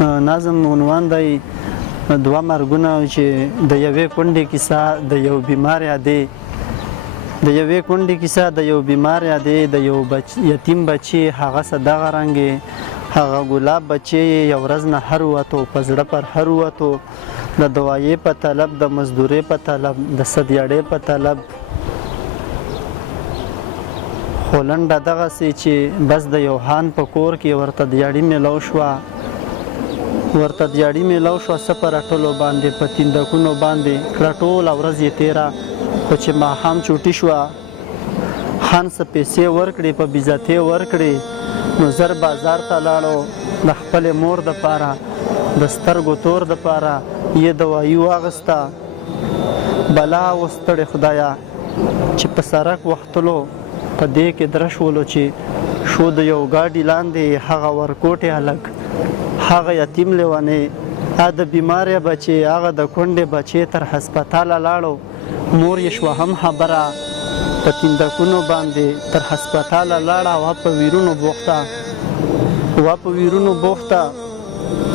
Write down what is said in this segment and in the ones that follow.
ناظم عنوان دی دوه مرګونه چې د یوې کونډې کیسه د یو بیمار یادې د یوې کونډې کیسه د یو بیمار یادې د یو یتیم بچي هغه څه دغه رنګې هغه ګلاب بچی یو ورځ نه هر ووتو په زړه پر هر ووتو د دوایې په طلب د مزدورۍ په طلب د سدیاړۍ په طلب خو لنډه دغسې چې بس د یو هان په کور کې ورته دیاړي میلو شوه څه په رټلو باندې په تیندکونو باندې کړه ټوله ورځ یې تېره خو چې ماښام چوټي شوه خان څه پیسې ورکړې په بېزتۍ ورکړې نو زر بازار ته لاړو د خپلې مور دپاره د سترګو تور دپاره یې دوایي واغسته بلا وستړې خدایه چې په سرک وختلو په دې کې دره شولو چې شو د یو ګاډي لاندې هغه ورکوټې هلک هغه یتیم لیونی د بیمارې بچی هغه د کونډې بچی تر هسپتاله لاړو مور یې شوه هم خبره په تیندکونو باندې تر هسپتاله لاړه وا په ویرونو بوخته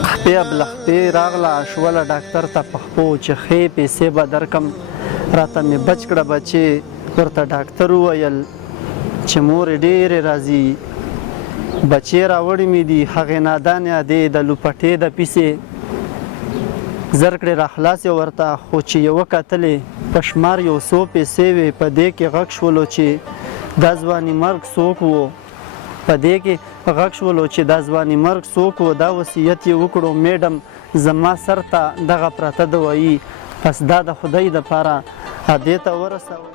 خپې ابلخپې راغله شوله ډاکټر ته په خپو چې ښې پیسې به درکم راته مې بچ کړه بچې ورته ډاکټر وویل چې مورې ډېرې راځي بچې راوړې مې دي هغې نادانې ادې د لوپټې د پیسې زر کړې راخلاصې ورته خو چې یې وکتلې په شمار یو څو پیسې وې په دې کې غږ شولو چې دا ځواني مرګ څوک و دا وصیت یې وکړو میډم زما سر ته دغه پرته دوایي پس دا د خدای دپاره ادې ته ورسوئ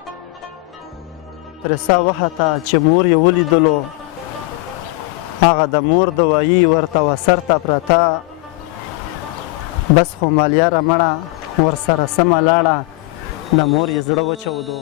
ترې سا وخته چې مور یې ولیدلو هغه د مور دوایي ورته وه سر ته پرته بس خو مالیاره مړه ورسره سمه لاړه د مور یې زړه وچودو